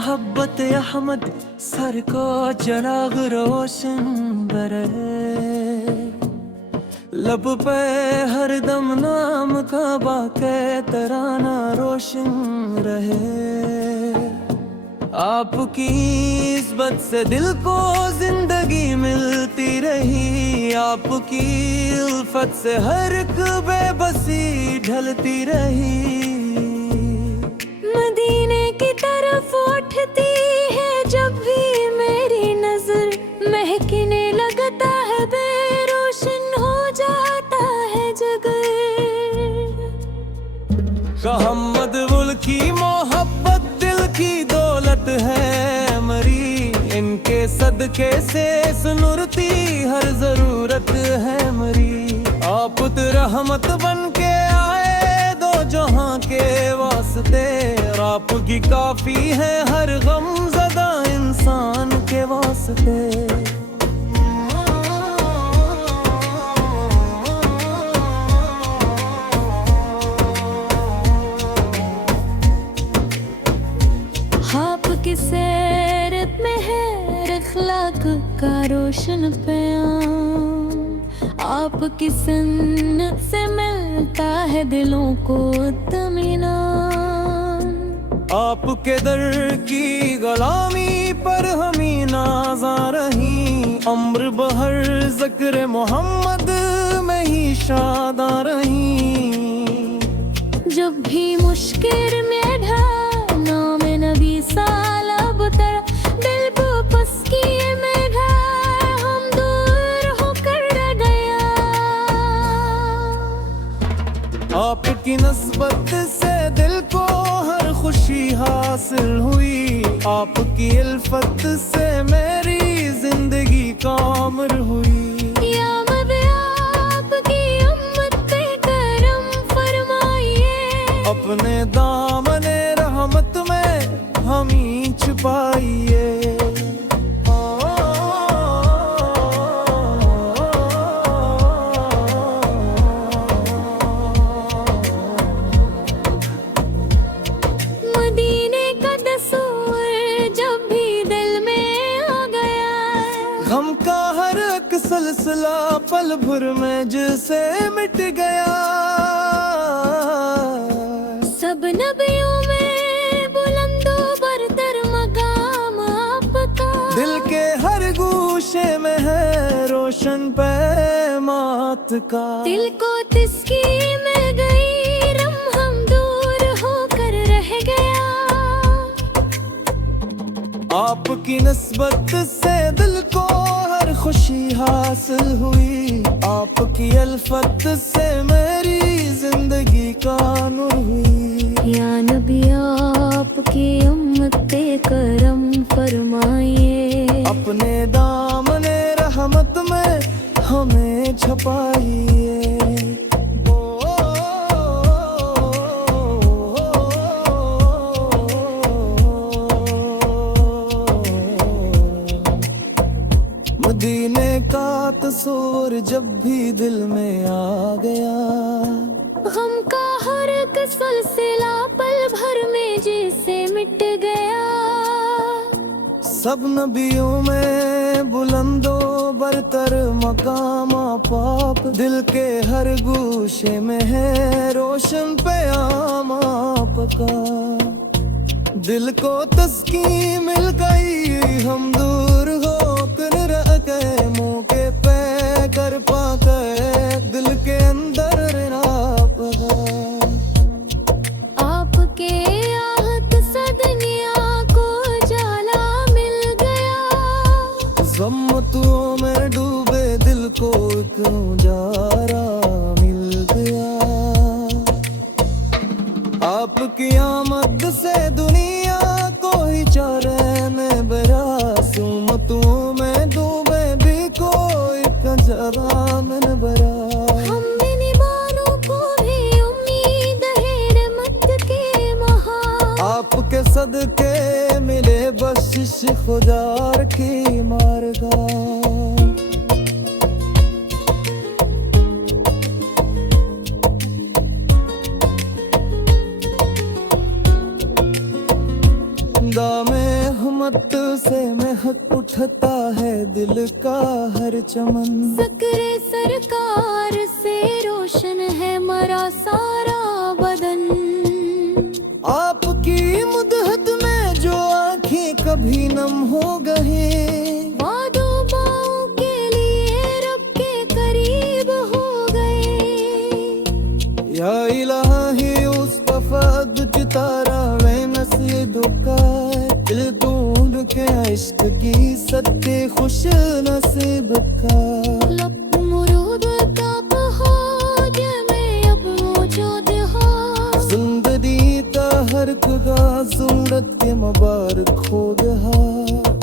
मोहब्बत अहमद सर को चराग रोशन बरहे, लब पे हरदम नाम का बाके तराना रोशन रहे। आपकी इस्बत से दिल को जिंदगी मिलती रही, आपकी उल्फत से हर एक बेबसी ढलती रही। मदीने की तरफ उठती है जब भी मेरी नजर, महकने लगता है बेरोशन हो जाता है जगर। मोहम्मद गुल की मोहब्बत दिल की दौलत है मरी, इनके सदके से सुनुरती हर जरूरत है मरी। आप रहमत बन के आए दो जहां के वास्ते, और आपकी काफी है हर गम ज़दा इंसान के वास्ते। आपकी सैरत में है अखलाक का रोशन प्याम, आपकी सन्नत से मिलता है दिलों को इत्मीनान। आपके दर की गुलामी पर हमी नाज़ा रही, अम्र बहर ज़िक्र मोहम्मद में ही शादा रही। जब भी मुश्किल में ढा नाम नबी सालब तेरा, दिल वापस किए में ढा हम दूर होकर रह गया। आपकी नस्बत से दिल को हर खुशी हासिल हुई, आपकी इल्फत से मेरी जिंदगी कामिल हुई। या मबे आपकी उम्मत पे करम फरमाइए, अपने दामने रहमत में हमी छुपाइए। मदीने का तस्वीर जब भी दिल में आ गया, गम का हर एक सिलसिला पल भर में जिसे मिट गया। सब नबियों में बुलंदो बरतर मकाम आपका, दिल के हर गूशे में है रोशन पैमात का। दिल को तिसकी मिल गई रम हम दूर होकर रह गया। आपकी निस्बत से दिल को हर खुशी हासिल हुई, आपकी अल्फत से मेरी जिंदगी का नूर हुई। या नबी आपकी उम्मत पे करम फरमाइए, अपने दामने रहमत में हमें छुपाइए। मदीने का तस्वीर जब भी दिल में आ गया, गम का हर एक सिलसिला पल भर में जैसे मिट गया। सब नबियों में बुलंदो बरतर मकाम आप, दिल के हर गूशे में है रोशन प्याम आपका। दिल को तस्की मिल गई हम दूर होकर रह गए, मुँह के पे कर पा गए दिल के अंदर आपका। आपके आहत सदनिया को जाला मिल गया, ज़म्मतों में डूबे दिल को एक उजारा मिल गया। आपकी आमद से दुनिया को ही चैन बरा, सुमतों में डूबे भी कोई कजरा मन बरा। हम निबानों को भी उम्मीद है रहमत के महा, आपके सदके मिले बख्शिश खुदार की मारगा। दामे उठता है दिल का हर चमन। ज़िक्र सरकार से रोशन है मरा सारा बदन। आपकी मुदहत में जो आंखें कभी नम हो गए, वादों बाओं के लिए रब के करीब हो गए। या इलाही मुस्तफा तुझ तारा वे नसीब का, दिल ढूंढ के इश्क की सत्ते खुश नसीब का। लब मुरूद का पहाड़ में अब मौजूद हो। जिंदगी ता हर खुदा सूरत के मुबारक खोद हा।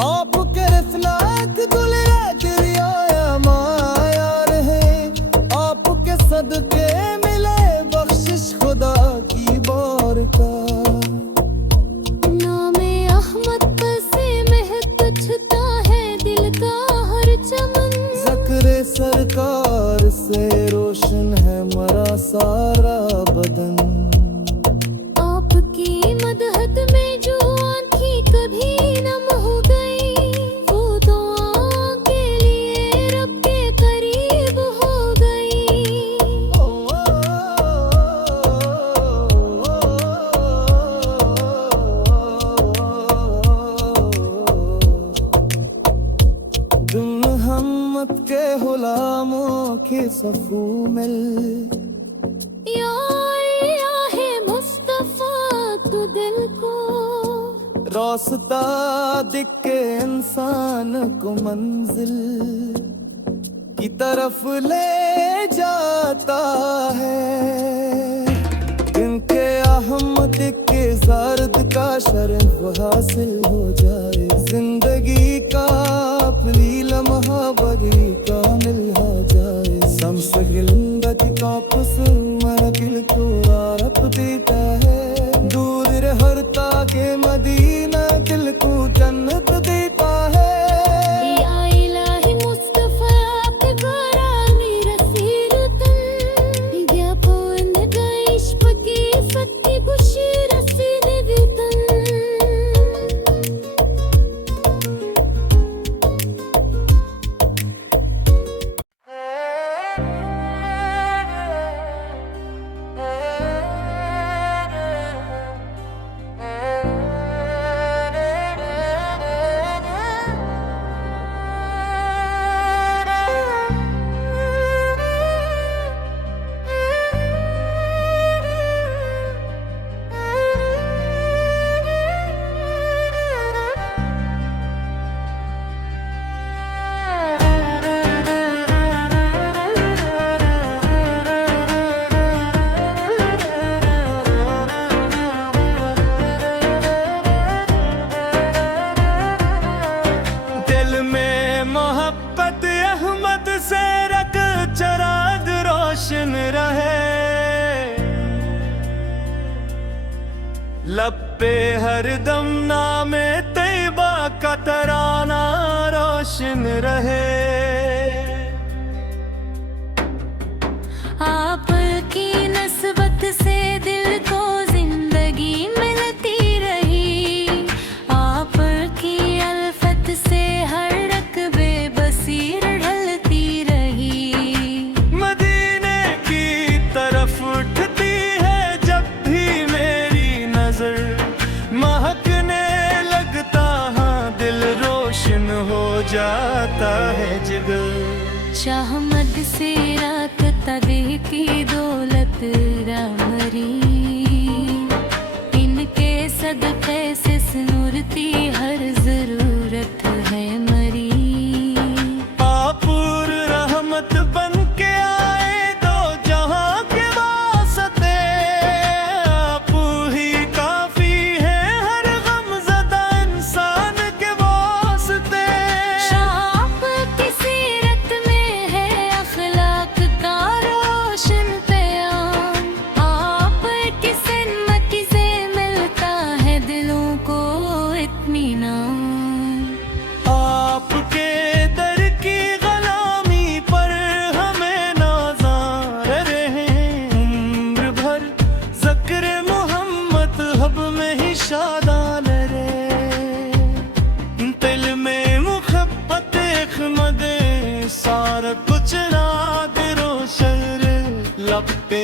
आपके रफलाक दुलिया दरिया माया रहे, आपके सदके मिले बख्शिश खुदा की बार का। नामे अहमद से महक छुता है दिल का हर चमन। ज़िक्र सरकार से रोशन है मरा सारा बदन। आपकी मदहत में जो आँखें कभी नम हो गई, वो दुआ के लिए रब के करीब हो गई। मोहम्मद के गुलामों के सफू मिल, या है मुस्तफा तू दिल को। रास्ता दिखे इंसान को मंजिल की तरफ ले जाता है। इनके अहमद के ज़ारत का शरफ हासिल हो जाए, जिंदगी का अपनी लम्हा बड़ी कामिल हो जाए। शम्स गिलंदत का पसर मरकिल को आरप देता है, दूर रहता के मदीना दिल को जन्नत देता है। या इलाही मुस्तफा पे बरानी रसीलतन, या पवन गईश पकी फत्ती खुशी रसीद देतन। दिल में मोहब्बत अहमद से रख चराग रोशन रहे, लब पे हर दम नामे तैयबा का तराना रोशन रहे। आपकी नस्बत से दिल को जिंदगी मिलती रही, आपकी अल्फत से हर रकबे बसीर ढलती रही। मदीने की तरफ उठती है जब भी मेरी नजर, महकने लगता हाँ दिल रोशन हो जाता है जिगर। शाहमद से रात तबीह की दौलत रामरी, इनके सदक़े से सुनूरती हर जरूरत है मरी। आप रहमत बन के आए दो जहां के वास्ते, आप ही काफी है हर गमज़दा इंसान के वास्ते। शाप की सीरत में है अखलाक का रोशन प्याम, आप की सन्मति से मिलता है दिलों को इत्मीनान। चराग रोशन लपटे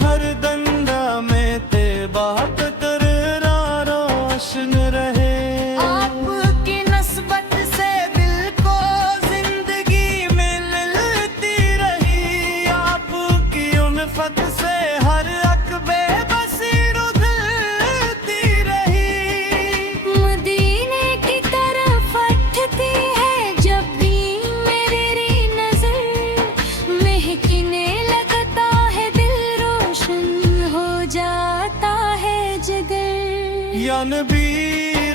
हर दंदा में ते बात कर रोशन रहे। आपकी नस्बत से दिल को जिंदगी मिलती रही, आपकी उल्फत से हर अकबे बसी रुधलती रही। मदीने की तरफ उठती है जब भी मेरी नजर, महकने लगता है दिल, रोशन हो जाता है जिगर। या नबी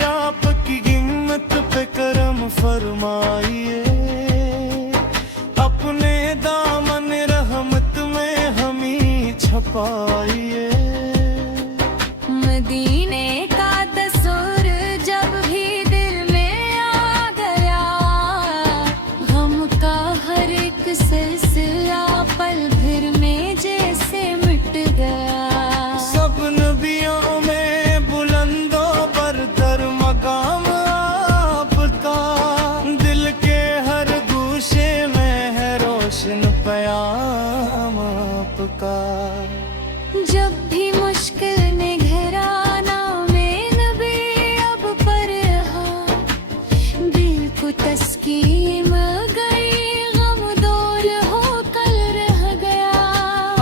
आपकी हिम्मत पे करम फरमाइए, अपने दामन रहमत में हमें छपाइए। मदीने का तस्वीर जब भी दिल में आ गया, गम का हर एक सिलसिला पल भर में जैसे मिट गया। सब नबियों में बुलंदो बरतर मकाम आपका, दिल के हर गूशे में है रोशन प्याम आपका। जब भी मुश्किल ने घेराना में नबी अब पर दिल को तस्कीन गई, गम दूर हो कल रह गया।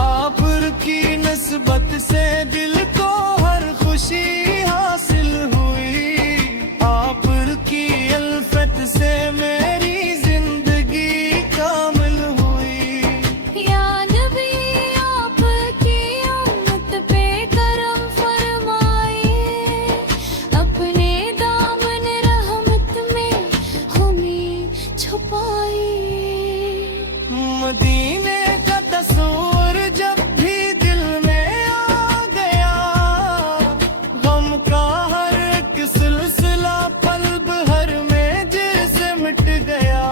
आप की नस्बत से दिल को हर खुशी हासिल हुई, आप की अल्फत से मेरी जिंदगी कामिल हुई। या नबी आपकी उम्मत पे करम फरमाइए, अपने दामन रहमत में हमें छुपाइए। मदीने का तस्वीर जब भी दिल में आ गया, गम का हर एक सिलसिला पल भर में जैसे मिट गया।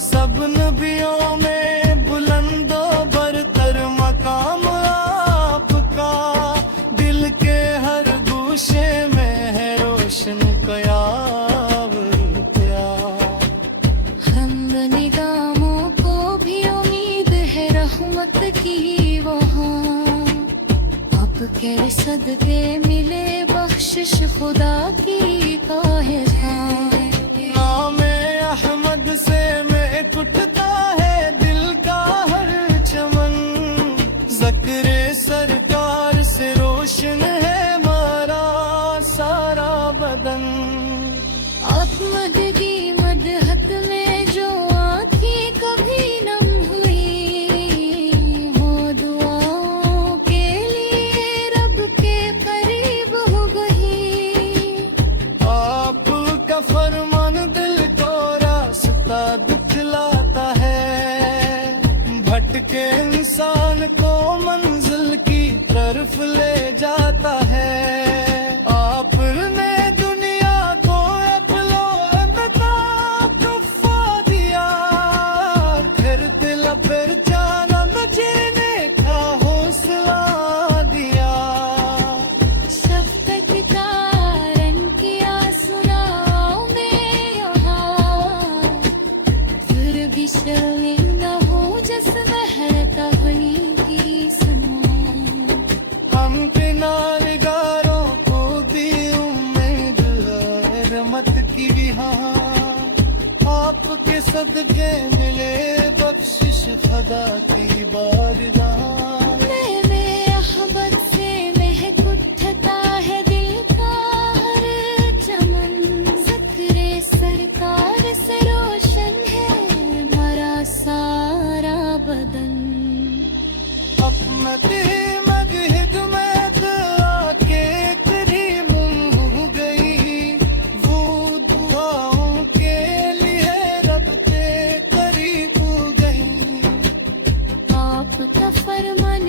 सब नबियों में बुलंदो बरतर मकाम आपका, दिल के हर गूशे में है रोशन कयाम प्यार। हम निगाहों को भी उम्मीद है रहमत की वहाँ, आपके सदके मिले बख्शिश खुदा की काहे जाए। नामे अहमद से में कुटता है दिल का हर चमन, ज़िक्र सरकार से रोशन है हमारा सारा बदन। आत्मद की मदहत में जो आँखें कभी नम हुई, हो दुआओं के लिए रब के करीब हो गई। आपका फरमान दिल को रास्ता दिखलाता है, भटके इंसान को मंजिल की तरफ ले जाता है। आपने दुनिया को अपलो तोहफा दिया, फिर दिल फिर जाना जीने का हौसला दिया। शफ़क़त का रंग किया सुनाओ में यहाँ, फिर भी शर्मिंदा हो जिसमें रहता वही की सुना। हम किनारेगारों को दी उम्मीद रहमत की भी, हाँ आपके सदके मिले बख्शिश खुदा की बारगाह। में अहबत से महक उठता है दिल का हर चमन, ज़िक्र सरकार से रोशन है हमारा सारा बदन। अपना मग हिकमत आके करीम हो गई, वो दुआओं के लिए रब के करीब हो गई। आपका फरमान